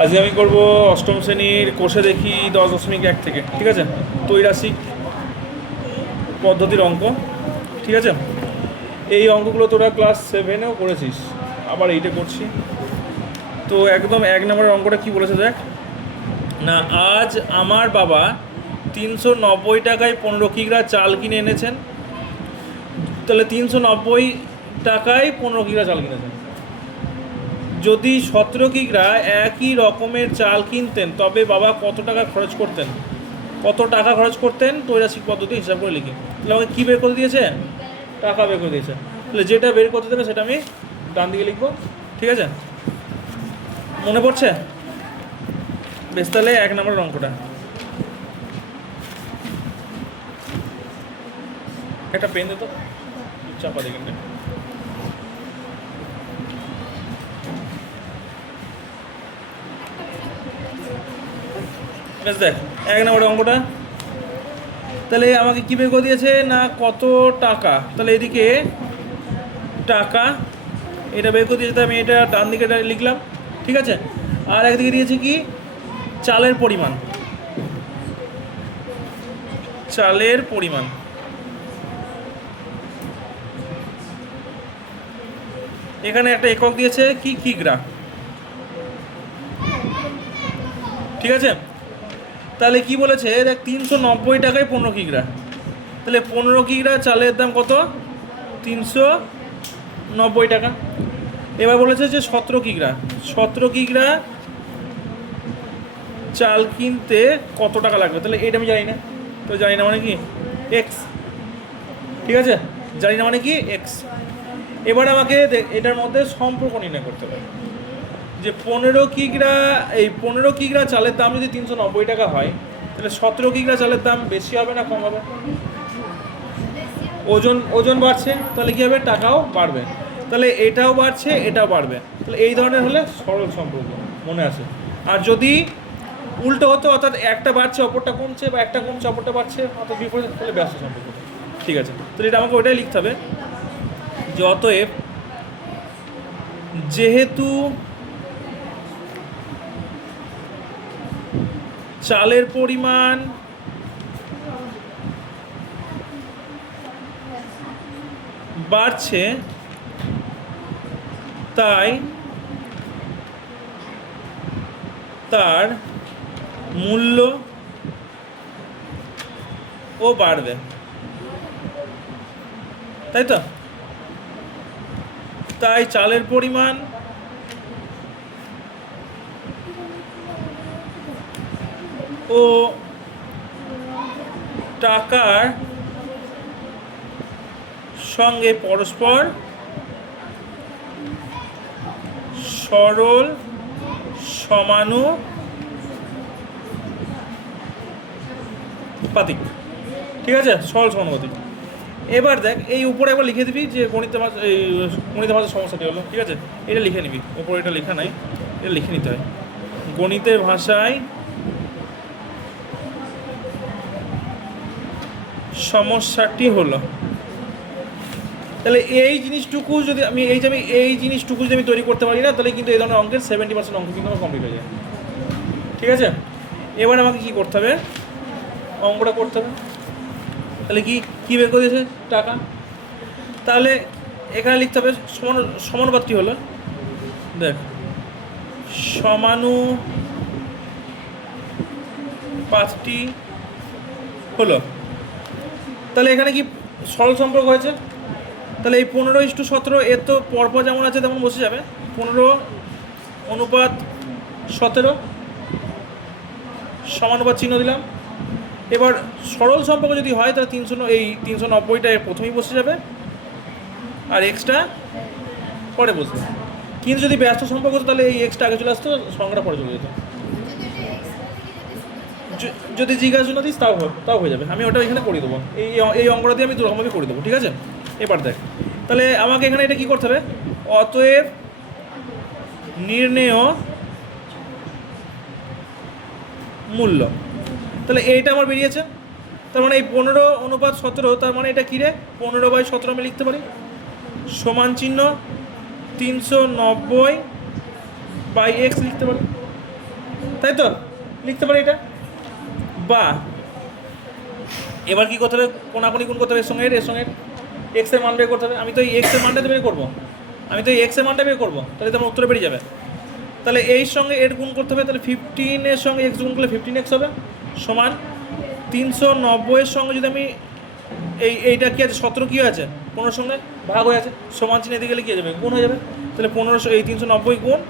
আজকে আমি করব অষ্টম শ্রেণীর কোষে দেখি 10.1 থেকে, ঠিক আছে? ত্রৈরাশিক পদ্ধতির অঙ্ক, ঠিক আছে? এই অঙ্কগুলো তোরা ক্লাস 7-এও করেছিস, আবার 8-এ করছি। তো একদম 1 নম্বরের অঙ্কটা কি বলেছে দেখ না। আজ আমার বাবা 390 টাকায় 15 কিগ্রা চাল কিনে এনেছেন। তাহলে 390 টাকায় 15 কিগ্রা চাল কিনেছেন। যদি 17 কিগ্রা একই রকমের চাল কিনতেন তবে বাবা কত টাকা খরচ করতেন? কত টাকা খরচ করতেন ত্রৈরাশিক পদ্ধতি হিসাব করে লিখি। তাহলে আমাকে কী বের করে দিয়েছে? টাকা বের করে দিয়েছে। তাহলে যেটা বের করতে দেবে সেটা আমি ডান দিকে লিখবো, ঠিক আছে? মনে পড়ছে? বেশ, তাহলে 1 নম্বরের অঙ্কটা একটা পেন দিত, চাপা দেখেন। বেশ, দেখ 1 নম্বরের অঙ্কটা। তাহলে আমাকে কী বের করে দিয়েছে না কত টাকা। তাহলে এদিকে টাকা এটা বের করে দিয়েছে, আমি এটা ডান দিকে লিখলাম, ঠিক আছে? আর একদিকে দিয়েছে কি চালের পরিমাণ, চালের পরিমাণ। এখানে একটা একক দিয়েছে কি কিগ্রা, ঠিক আছে? তাহলে কি বলেছে দেখ 390 টাকায় 15 কিগ্রা। তাহলে 15 কিগ্রা চালের দাম কত? 390 টাকা। এবার বলেছে যে 17 কিগ্রা, 17 কিগ্রা চাল কিনতে কত টাকা লাগবে। তাহলে এটা আমি জানি না, তো জানি না মানে কি এক্স, ঠিক আছে? জানি না মানে কি এক্স। এবার আমাকে এটার মধ্যে সম্পর্ক নির্ণয় করতে হবে যে 15 কিগ্রা, এই 15 কিগ্রা চালের দাম যদি 390 টাকা হয় তাহলে 17 কিগ্রা চালের দাম বেশি হবে না কম হবে? ওজন বাড়ছে, তাহলে কী হবে? টাকাও বাড়বে। তাহলে এটাও বাড়ছে এটাও বাড়বে। তাহলে এই ধরনের হলে সরল সম্পর্ক, মনে আছে? আর যদি উল্টো হতো, অর্থাৎ একটা বাড়ছে অপরটা কমছে, বা একটা কমছে অপরটা বাড়ছে, অর্থাৎ বিপরীত, তাহলে ব্যস্ত সম্পর্ক, ঠিক আছে? তাহলে এটা আমাকে ওইটাই লিখতে হবে যে অতএব যেহেতু চালের পরিমাণ বাড়ছে তাই তার মূল্য ও বাড়বে, তাই তো? তাই চালের পরিমাণ ও টাকার সঙ্গে পরস্পর সরল সমানুপাতিক, ঠিক আছে? সরল সমানুপাতিক। এবার দেখ এই উপরে একবার লিখে দিবি যে গণিত ভাষার সমস্যাটি হলো, ঠিক আছে? এটা লিখে নিবি, উপরে এটা লেখা নাই, এটা লিখে নিতে হয়। গণিতের ভাষায় সমস্যাটি হলো। তাহলে এই জিনিসটুকু যদি আমি তৈরি করতে পারি না, তাহলে কিন্তু এই ধরনের অঙ্কের 70% অঙ্ক কিন্তু আমার কমপ্লিট হয়ে যায়, ঠিক আছে? এবার আমাকে কী করতে হবে? অঙ্কটা করতে হবে। তাহলে কী বের করে দিয়েছে? টাকা। তাহলে এখানে লিখতে হবে সমানুপাতটি হলো, দেখ সমানুপাতটি হলো। তাহলে এখানে কি সরল সম্পর্ক হয়েছে? তাহলে এই 15:17 এর তো পরপর যেমন আছে তেমন বসে যাবে। 15:17 সমানুপাত চিহ্ন দিলাম। এবার সরল সম্পর্ক যদি হয় তাহলে 390টা এর প্রথমেই বসে যাবে, আর এক্সটা পরে বসবে। কিন্তু যদি ব্যস্ত সম্পর্ক হতো তাহলে এই এক্সটা আগে চলে আসতো, সংখ্যাটা পরে চলে যেত। যদি জিজ্ঞাসা না দিস তাও হয়ে যাবে। আমি ওটা এখানে করে দেবো, এই অঙ্কটা দিয়ে আমি দুরকমভাবে করে দেবো, ঠিক আছে? এবার দেখ, তাহলে আমাকে এখানে এটা কী করতে হবে? অতএব নির্ণেয় মূল্য। তাহলে এইটা আমার বেরিয়েছে। তার মানে এই 15:17, তার মানে এটা কী রে? 15/17 আমি লিখতে পারি, সমান চিহ্ন 390/x লিখতে পারি। তাই তো, লিখতে পারি এটা। বা এবার কী করতে হবে, কোনাকুনি গুণ করতে হবে এর সঙ্গে এক্স এর মান বের করতে হবে। আমি তো এই এক্স এর মানটা বের করবো, তাহলে তো আমার উত্তরে বেরিয়ে যাবে। তাহলে এই সঙ্গে এর গুণ করতে হবে, তাহলে 15 সঙ্গে এক্স গুণ করলে 15x হবে, সমান 390 সঙ্গে যদি আমি এইটা কী আছে 17 কী আছে 15 সঙ্গে ভাগ হয়ে আছে, সমান চিহ্নে দিয়ে গেলে কী হয়ে যাবে, গুণ হয়ে যাবে। তাহলে 15 এই 390 গুণ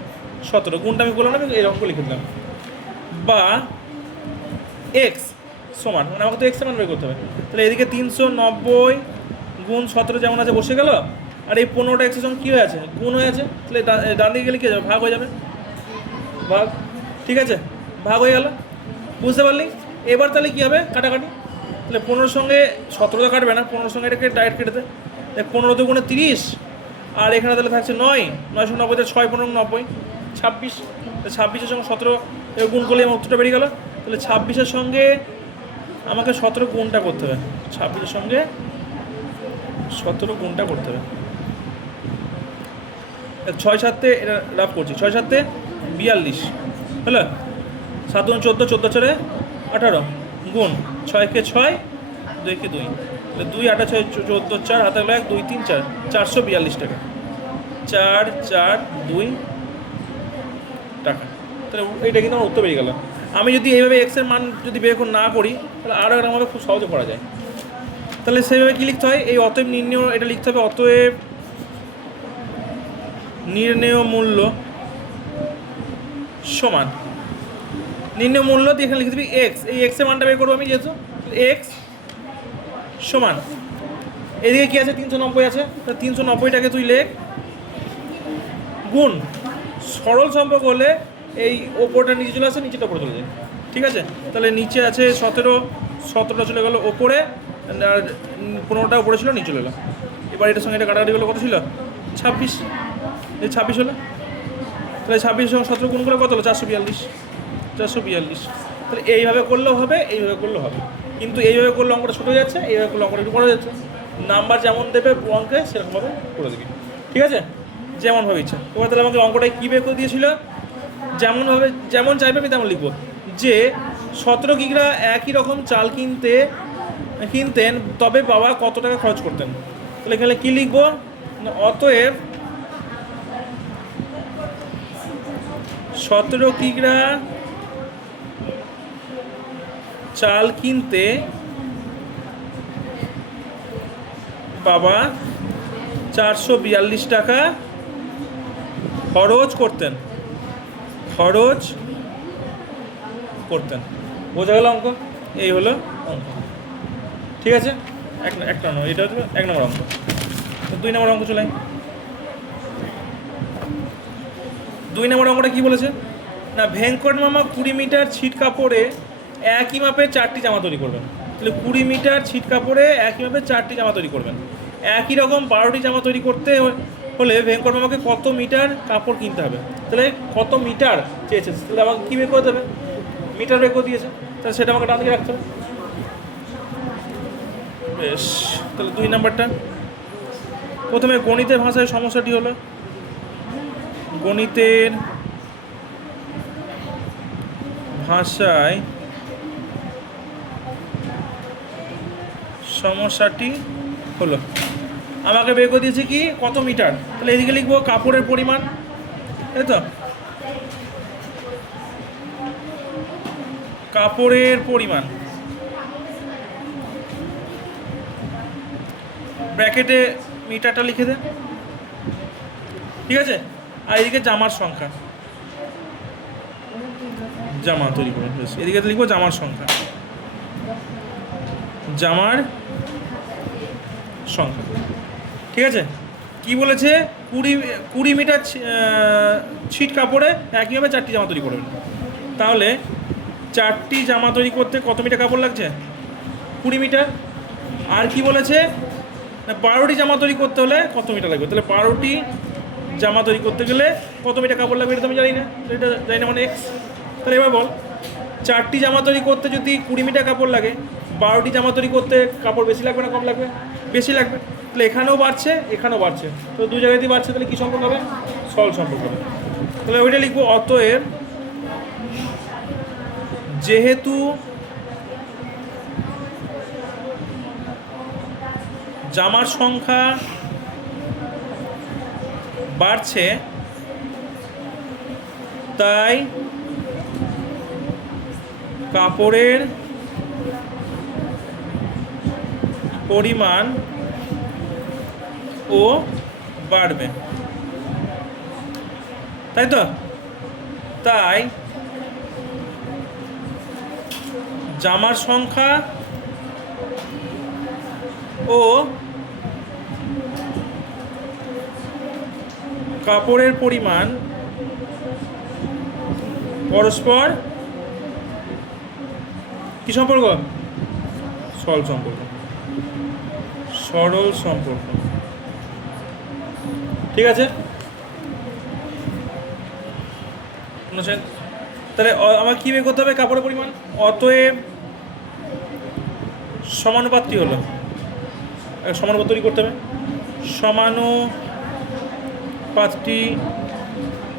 17, গুণটা আমি বললাম না, আমি এরকম করে লিখে দিলাম। বা এক্স সমান, মানে আমাকে তো এক্সের মান বের করতে হবে। তাহলে এদিকে 390 গুণ 17 যেমন আছে বসে গেল, আর এই 15টা এক্সের সঙ্গে কী হয়ে আছে, গুণ হয়ে আছে। তাহলে ডান দিকে গেলে কী হয়ে যাবে, ভাগ হয়ে যাবে, ভাগ। ঠিক আছে, ভাগ হয়ে গেল, বুঝতে পারলি। এবার তাহলে কী হবে, কাটাকাটি। তাহলে 15 সঙ্গে 17 তো কাটবে না, 15 সঙ্গে এটাকে ডাইরেক্ট কেটে দেয়। 15 তো গুণে 30, আর এখানে তাহলে থাকছে 9, 990, 6 15 90, 26। 26-এর সঙ্গে 17 গুণ করলে আমার উত্তরটা বেরিয়ে গেল। তাহলে 26-এর সঙ্গে আমাকে 17 গুণটা করতে হবে, 26-এর সঙ্গে 17 গুণটা করতে হবে। 6-7 এটা লাভ করছি, 6-7 42 হলো, 7 গুণ 14, 14 4 18 গুণ 6-কে 6, 2-কে 2, 2 8 6 14 4, হাতে গেলো 1 2 3 4, 442 টাকা, 4 4 2 টাকা। তাহলে এইটা কিন্তু আমার উত্তর বেরিয়ে গেল। আমি যদি এইভাবে এক্সের মান যদি বের না করি, তাহলে আরও এরকমভাবে খুব সহজে করা যায়। তাহলে সেইভাবে কী লিখতে হয়, এই অতএব নির্ণয়, এটা লিখতে হবে অতএব নির্ণেয় মূল্য সমান, নির্ণয় মূল্য দিয়ে এখানে লিখে দিবি এক্স, এই এক্সের মানটা বের করবো আমি, যেহেতু এক্স সমান এদিকে কী আছে 390 আছে, তা 390টাকে তুই লেখ, গুণ সরল সম্পর্ক হলে এই ওপরটা নিচে চলে আসে, নিচেটা ওপরে চলে যায়। ঠিক আছে, তাহলে নিচে আছে 17টা চলে গেলো ওপরে, আর 15টা ওপরে ছিল, নিচে চলে এলো। এবার এটার সঙ্গে এটা কাটাকাটি গেলো, কত ছিল 26, এই 26 হলো। তাহলে 26 সঙ্গে 17 গুণ করে কত হলো 442, 442। তাহলে এইভাবে করলেও হবে, এইভাবে করলেও হবে, কিন্তু এইভাবে করলে অঙ্কটা ছোটো হয়ে যাচ্ছে, এইভাবে করলে অঙ্কটা একটু বড় যাচ্ছে। নাম্বার যেমন দেবে অঙ্কে সেরকমভাবে করে দেবে। ঠিক আছে, যেমনভাবে ইচ্ছা। এবার তাহলে আমাকে অঙ্কটায় কী বের করে দিয়েছিল, যেমন চাইবে আমি তেমন লিখবো, যে 17 কিগ্রা একই রকম চাল কিনতেন, তবে বাবা কত টাকা খরচ করতেন। তাহলে এখানে কী লিখবো, অতএব 17 কিগ্রা চাল কিনতে বাবা 442 টাকা খরচ করতেন। বোঝা গেল অঙ্ক, এই হলো অঙ্ক। ঠিক আছে, একটা নয়, এটা হচ্ছে 1 নম্বর অঙ্ক। 2 নম্বর অঙ্ক চলে। 2 নম্বর অঙ্কটা কী বলেছে না, ভেঙ্কট মামা 20 মিটার ছিট কাপড়ে একই মাপে 4টি জামা তৈরি করবেন। তাহলে 20 মিটার ছিট কাপড়ে একই মাপে 4টি জামা তৈরি করবেন। একই রকম 12টি জামা তৈরি করতে হলে ভেঙ্কট মামাকে কত মিটার কাপড় কিনতে হবে। তাহলে কত মিটার চেয়েছে, তাহলে আমাকে কী বের করে দেবে, মিটার বের করে দিয়েছে, তাহলে সেটা আমাকে ডান দিকে রাখতে হবে। বেশ, তাহলে 2 নাম্বারটা প্রথমে গণিতের ভাষায় সমস্যাটি হলো, গণিতের ভাষায় সমস্যাটি হলো, আমাকে বের করে দিয়েছে কি কত মিটার। তাহলে এদিকে লিখবো কাপড়ের পরিমাণ, তাই তো, কাপড়ের পরিমাণ ব্র্যাকেটে মিটারটা লিখে দেন। ঠিক আছে, আর এদিকে জামার সংখ্যা, জামা তৈরি করুন, এদিকে লিখবো জামার সংখ্যা, জামার সংখ্যা। ঠিক আছে, কি বলেছে 20 মিটার ছিট কাপড়ে একইভাবে 4টি জামা তৈরি করবেন। তাহলে 4টি জামা তৈরি করতে কত মিটার কাপড় লাগছে, 20 মিটার। আর কি বলেছে না 12টি জামা তৈরি করতে হলে কত মিটার লাগবে। তাহলে 12টি জামা তৈরি করতে গেলে কত মিটার কাপড় লাগবে, এটা তো আমি জানি না, এটা জানি না মানে এক্স। তাহলে এবার বল, 4টি জামা তৈরি করতে যদি 20 মিটার কাপড় লাগে, 12টি জামা তৈরি করতে কাপড় বেশি লাগবে না কম লাগবে, বেশি লাগবে। তাহলে এখানেও বাড়ছে, এখানেও বাড়ছে, তো 2 জায়গাতেই বাড়ছে, তাহলে কী সম্পর্ক হবে, সরল সম্পর্ক হবে। তাহলে ওইটা লিখবো অতএব যেহেতু জামার সংখ্যা বাড়ছে তাই কাপড়ের পরিমাণ ও বাড়বে, তাই তো? তাই জামার সংখ্যা ও কাপড়ের পরিমাণ পরস্পর কি সম্পর্ক? সরল সম্পর্ক, সরল সম্পর্ক। ঠিক আছে, তাহলে আমার কি বের করতে হবে? কাপড়ের পরিমাণ। অতএব সমানুপাতটি হলো, সমানুপাত তৈরি করতে হবে। সমানুপাতটি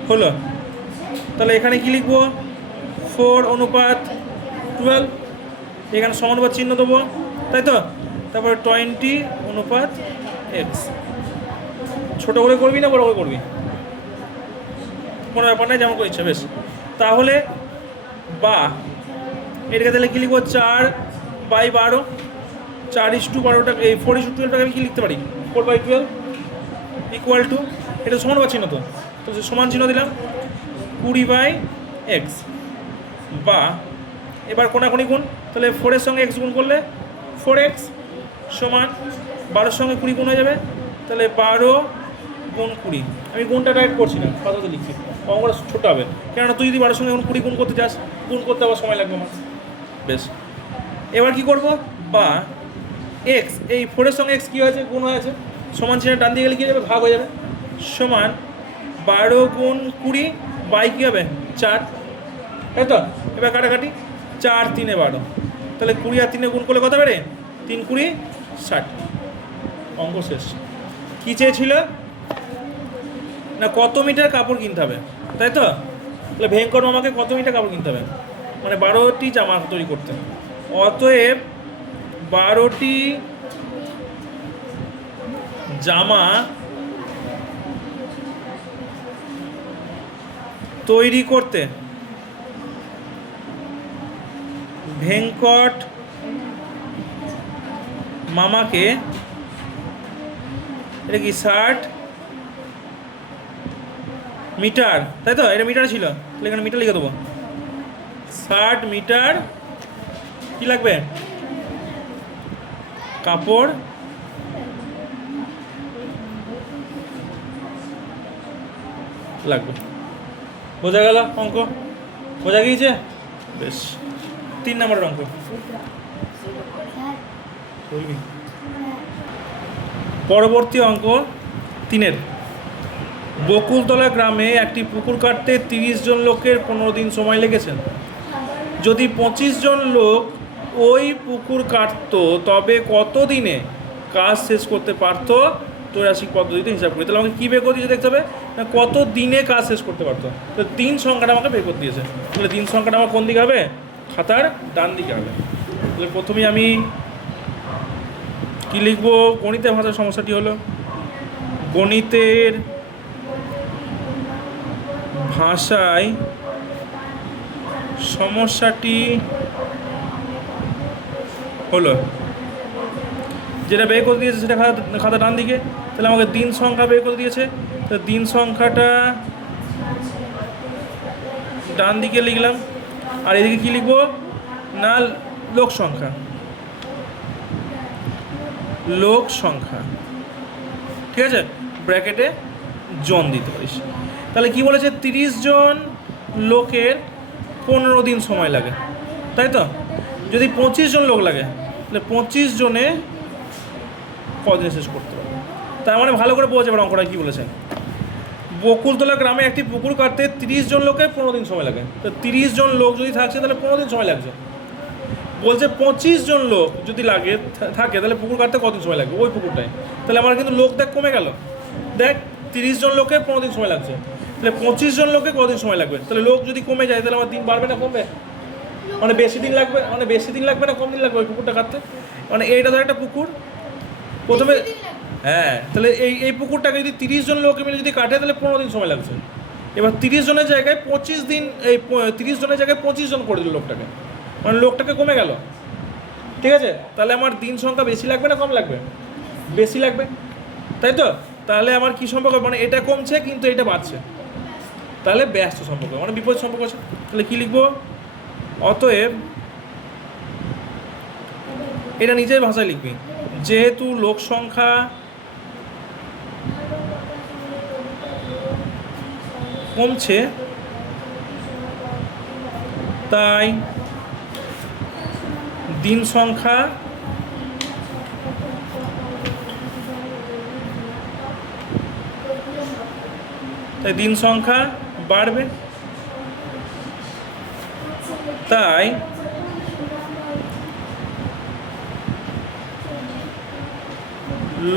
হলো, তাহলে এখানে কি লিখবো? 4:12। এখানে সমানুপাত চিহ্ন দেবো, তাই তো? তারপরে 20:x। ছোট করে করবি না বড় করে করবি? কোনো ব্যাপার নেই, যেমন করে ইচ্ছা। বেশ, তাহলে বা এটাকে তাহলে কী লিখবো? 4/12। 4:12টাকে, এই 4:12টাকে আমি কী লিখতে পারি? 4/12 ইকুয়াল টু, এটা সমানুপাত চিহ্ন তো, তো সমান চিহ্ন দিলাম 20/x। বা এবার কোনাকুনি গুণ, তাহলে 4-এর সঙ্গে x গুণ করলে 4x সমান 12-এর সঙ্গে 20 গুণ হয়ে যাবে, তাহলে 12 গুণ 20। আমি গুণটা ডাইরেক্ট করছি না, খাতাতে লিখছি, অঙ্কটা ছোটো হবে। কেননা তুই যদি 12-এর সঙ্গে এখন 20 গুণ করতে চাস, গুণ করতে আবার সময় লাগবে আমার। বেশ, এবার কি করব? বা x, এই 4-এর সঙ্গে x কী হয়েছে? গুণ হয়েছে, সমান চিহ্ন ডান দিকে গেলে কী যাবে? ভাগ হয়ে যাবে। সমান 12 গুণ 20 বাই কী হবে? 4, তাই তো? এবার কাটাকাটি, 4×3=12, তাহলে 20 আর 3 গুণ করলে কত বেড়ে? 3×20 = 60। অঙ্ক শেষ। কী চেয়েছিল? না কত মিটার কাপড় কিনতে হবে, তাই তো? তাহলে ভেঙ্কট মামাকে কত মিটার কাপড় কিনতে হবে? মানে 12টি জামা তৈরি করতে। অতএব 12টি জামা তৈরি করতে ভেঙ্কট মামাকে, এটা কি 60 মিটার, তাই তো? এটা মিটার ছিল, তাহলে এখানে মিটার লিখে দেবো। 60 মিটার কি লাগবে? কাপড় লাগবে। বোঝা গেল অঙ্ক? বোঝা গিয়েছে? বেশ, 3 নম্বরের অঙ্ক। পরবর্তী অঙ্ক 3-এর। বকুলতলা গ্রামে একটি পুকুর কাটতে 30 জন লোকের 15 দিন সময় লেগেছে। যদি 25 জন লোক ওই পুকুর কাটতো তবে কত দিনে কাজ শেষ করতে পারতো? ত্রৈমাসিক পদ্ধতিতে হিসাব করি। তাহলে আমাকে কী বের করতে দিয়েছে দেখতে হবে? না কত দিনে কাজ শেষ করতে পারতো। তো দিন সংখ্যাটা আমাকে বের করতে দিয়েছে। তাহলে দিন সংখ্যাটা আমার কোন দিকে হবে? খাতার ডান দিকে হবে। তাহলে প্রথমেই আমি কী লিখবো? গণিতের ভাষার সমস্যাটি হলো, গণিতের ভাষায় সমস্যাটি হলো, যেটা বের করে দিয়েছে সেটা খাতা ডান দিকে। তাহলে আমাকে দিন সংখ্যা বের করে দিয়েছে, তো দিন সংখ্যাটা ডান দিকে লিখলাম। আর এদিকে কী লিখবো? না লোক সংখ্যা, লোক সংখ্যা, ঠিক আছে? ব্র্যাকেটে জন দিতে পারিস। তাহলে কি বলেছে? 30 জন লোকের 15 দিন সময় লাগে, তাই তো? যদি 25 জন লোক লাগে, তাহলে 25 জনে কদিনে শেষ করতে পারবে? তার মানে ভালো করে বোঝা এবার অঙ্কটা কী বলেছে। বকুলতলা গ্রামে একটি পুকুর কাটতে 30 জন লোকের 15 দিন সময় লাগে। তো 30 জন লোক যদি থাকছে তাহলে 15 দিন সময় লাগছে। বলছে 25 জন লোক যদি লাগে থাকে তাহলে পুকুর কাটতে কতদিন সময় লাগবে ওই পুকুরটায়। তাহলে আমার কিন্তু লোক দেখ কমে গেল। দেখ 30 জন লোকে 15 দিন সময় লাগছে, তাহলে 25 জন লোকে কদিন সময় লাগবে? তাহলে লোক যদি কমে যায় তাহলে আমার দিন বাড়বে না কমবে? মানে বেশি দিন লাগবে না কম দিন লাগবে ওই পুকুরটা কাটতে? মানে এইটা ধর একটা পুকুর, প্রথমে হ্যাঁ, তাহলে এই পুকুরটাকে যদি 30 জন লোক মিলে যদি কাটে তাহলে 15 দিন সময় লাগছে। এবার 30 জনের জায়গায় 25 দিন, এই 30 জনের জায়গায় 25 জন করে দিল লোকটাকে, মানে লোকটাকে কমে গেল। ঠিক আছে, তাহলে আমার দিন সংখ্যা বেশি লাগবে না কম লাগবে? বেশি লাগবে, তাই তো? তাহলে আমার কী সম্পর্ক, মানে এটা কমছে কিন্তু এটা বাড়ছে, তাহলে ব্যস্ত সম্পর্ক, মানে বিপরীত সম্পর্ক আছে। তাহলে কী লিখবো? অতএব এটা নিজের ভাষায় লিখবি, যেহেতু লোক সংখ্যা কমছে তাই দিন সংখ্যা বাড়বে, তাই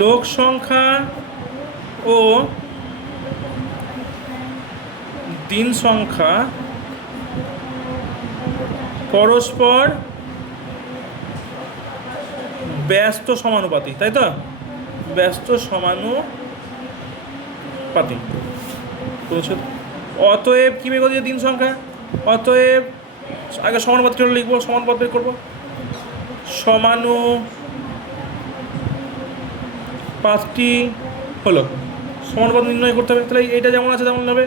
লোক সংখ্যা ও দিন সংখ্যা পরস্পর ব্যস্ত সমানুপাতি, তাই তো? ব্যস্ত সমানুপাতি। অতএব কী বের করছি? দিন সংখ্যা। অতএব আগে সমানুপাতিটা লিখবো, সমানুপাত বের করবো। সমানুপাতটি হলো, সমানুপাত নির্ণয় করতে হবে। তাহলে এইটা যেমন আছে তেমন হবে।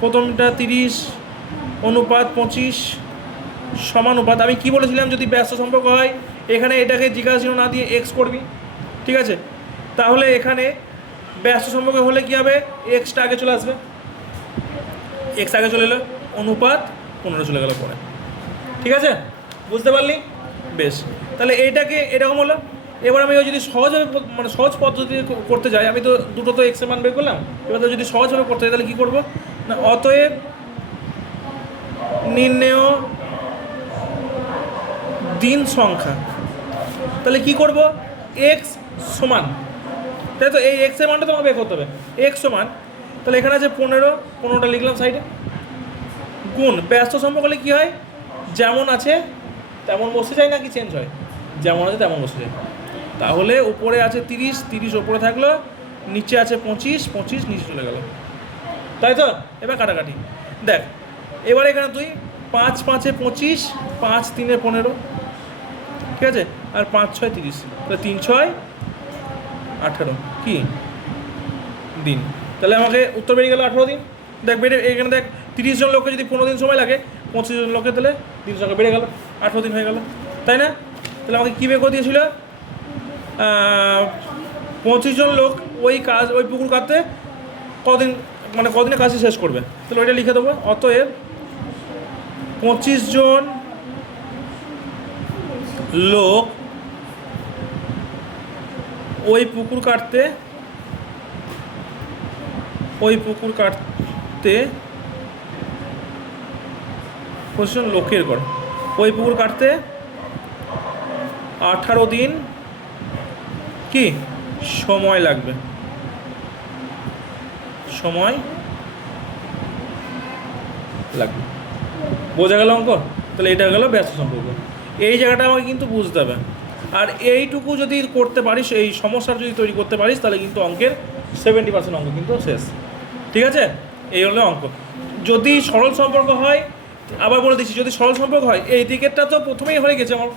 প্রথমটা 30 অনুপাত 25 সমানুপাত। আমি কি বলেছিলাম, যদি ব্যস্ত সম্পর্ক হয় এখানে এটাকে জিজ্ঞাসা চিহ্ন না দিয়ে এক্স করবি, ঠিক আছে? তাহলে এখানে ব্যস্ত সম্পর্ক হলে কী হবে? এক্সটা আগে চলে আসবে, এক্স আগে চলে এলো, অনুপাত 15 চলে গেল পরে। ঠিক আছে, বুঝতে পারলি? বেশ, তাহলে এইটাকে এরকম হলো। এবার আমি যদি সহজভাবে, মানে সহজ পদ্ধতি করতে যাই, আমি তো দুটো তো এক্সের মান বের করলাম, এবার তো যদি সহজভাবে করতে যাই তাহলে কী করবো না, অতএব নির্ণেয় দিন সংখ্যা। তাহলে কি করব? এক্স সমান, তাই তো? এই এক্সের মানটা তোমাকে বের করতে হবে। এক্স সমান, তাহলে এখানে আছে 15টা লিখলাম সাইডে, গুণ ব্যস্ত সম্পর্ক হলে কী হয়? যেমন আছে তেমন বসে যায় নাকি চেঞ্জ হয়? যেমন আছে তেমন বসে যায়। তাহলে উপরে আছে 30 ওপরে থাকলো, নিচে আছে 25 নিচে চলে গেল, তাই তো? এবার কাটাকাটি দেখ, এবার এখানে তুই 5 5 25, 5 3 15, ঠিক আছে? আর 5 6 30, তাহলে 3 6 18 কি দিন। তাহলে আমাকে উত্তর বেরিয়ে গেল 18 দিন। দেখ বেড়ে, এখানে দেখ 30 জন লোককে যদি 15 দিন সময় লাগে, 25 জন লোকে তাহলে দিন সংখ্যা বেড়ে গেল, 18 দিন হয়ে গেল, তাই না? তাহলে আমাকে কী বের করে দিয়েছিল? 25 জন লোক ওই পুকুর কাটতে কদিনে কাজটি শেষ করবে, তাহলে ওইটা লিখে দেবো। অতএব 25 জন লোক ওই পুকুর কাটতে 25 জন লোকের কর ওই পুকুর কাটতে 18 দিন কি সময় লাগবে, বোঝা গেল অঙ্ক? তাহলে এটা গেল ব্যস্ত সম্পর্ক। এই জায়গাটা আমাকে কিন্তু বুঝতে হবে, আর এইটুকু যদি করতে পারিস, এই সমস্যাটা যদি তৈরি করতে পারিস, তাহলে কিন্তু অঙ্কের 70% অঙ্ক কিন্তু শেষ। ঠিক আছে, এই হলো অঙ্ক। যদি সরল সম্পর্ক হয়, আবার বলে দিচ্ছি, যদি সরল সম্পর্ক হয়, এই দিকেরটা তো প্রথমেই হয়ে গেছে আমার,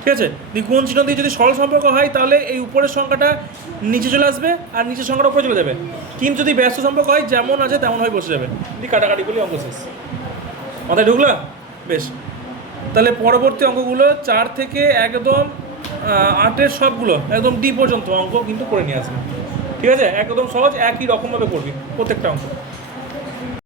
ঠিক আছে? গুণ চিহ্ন দিয়ে যদি সরল সম্পর্ক হয় তাহলে এই উপরের সংখ্যাটা নিচে চলে আসবে আর নিচের সংখ্যাটা উপরে চলে যাবে। কিন্তু যদি ব্যস্ত সম্পর্ক হয়, যেমন আছে তেমন হয়ে বসে যাবে, দিয়ে কাটাকাটি করলে অঙ্ক শেষ। মাথায় ঢুকলা? বেশ, তাহলে পরবর্তী অঙ্কগুলো 4 থেকে একদম 8-এর সবগুলো একদম ডি পর্যন্ত অঙ্ক কিন্তু করে নিয়ে আসবে। ঠিক আছে, একদম সহজ, একই রকমভাবে করবি প্রত্যেকটা অঙ্ক।